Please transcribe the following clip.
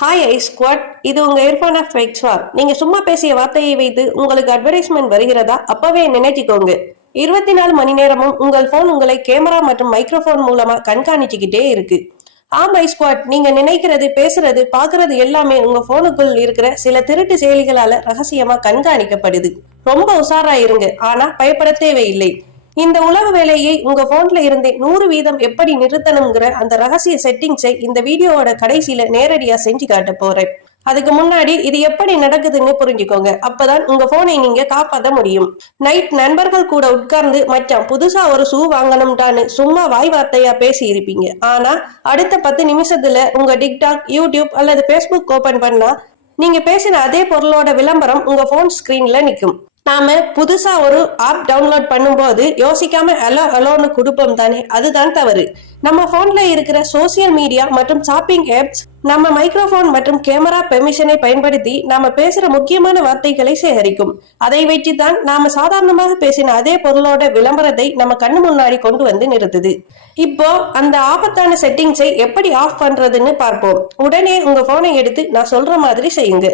Hi I squad, இது உங்க Irfan of எக்ஸ்வார். நீங்க சும்மா பேசிய வார்த்தையை வைத்து உங்களுக்கு அட்வர்டைஸ்மெண்ட் வருகிறதா? அப்பவே நினைச்சுக்கோங்க. 24 மணி நேரமும் உங்கள் போன் உங்களை கேமரா மற்றும் மைக்ரோபோன் மூலமா கண்காணிச்சுக்கிட்டே இருக்கு. ஆம் ஐ ஸ்குவாட், நீங்க நினைக்கிறது, பேசுறது, பாக்குறது எல்லாமே உங்க போனுக்குள் இருக்கிற சில திருட்டு செயலிகளால ரகசியமா கண்காணிக்கப்படுது. ரொம்ப உஷாரா இருங்க, ஆனா பயப்பட தேவையில்லை. இந்த உலக வேலையை உங்க போன்ல இருந்தே 100% எப்படி நிறுத்தணுங்கிற அந்த ரகசிய செட்டிங்ஸை இந்த வீடியோவோட கடைசியில நேரடியா செஞ்சு காட்ட போறேன். அதுக்கு முன்னாடி இது எப்படி நடக்குதுன்னு புரிஞ்சுக்கோங்க. அப்பதான் உங்க போனை நீங்க காப்பாற்ற முடியும். நைட் நண்பர்கள் கூட உட்கார்ந்து மச்சான் புதுசா ஒரு ஷூ வாங்கணும்டான்னு சும்மா வாய் வார்த்தையா பேசி இருப்பீங்க. ஆனா அடுத்த 10 நிமிஷத்துல உங்க டிக்டாக், யூடியூப் அல்லது பேஸ்புக் ஓபன் பண்ணா நீங்க பேசின அதே பொருளோட விளம்பரம் உங்க போன் ஸ்கிரீன்ல நிக்கும். நாம புதுசா ஒரு ஆப் டவுன்லோட் பண்ணும்போது யோசிக்காம அலோன்னு கொடுப்போம் தானே, அதுதான் தவறு. நம்ம போன்ல இருக்கிற சோசியல் மீடியா மற்றும் ஷாப்பிங் ஆப்ஸ் நம்ம மைக்ரோபோன் மற்றும் கேமரா பெர்மிஷனை பயன்படுத்தி நாம பேசுற முக்கியமான வார்த்தைகளை சேகரிக்கும். அதை வச்சுதான் நாம சாதாரணமாக பேசின அதே பொருளோட விளம்பரத்தை நம்ம கண்ணு முன்னாடி கொண்டு வந்து நிறுத்துது. இப்போ அந்த ஆபத்தான செட்டிங்ஸை எப்படி ஆஃப் பண்றதுன்னு பார்ப்போம். உடனே உங்க போனை எடுத்து நான் சொல்ற மாதிரி செய்யுங்க.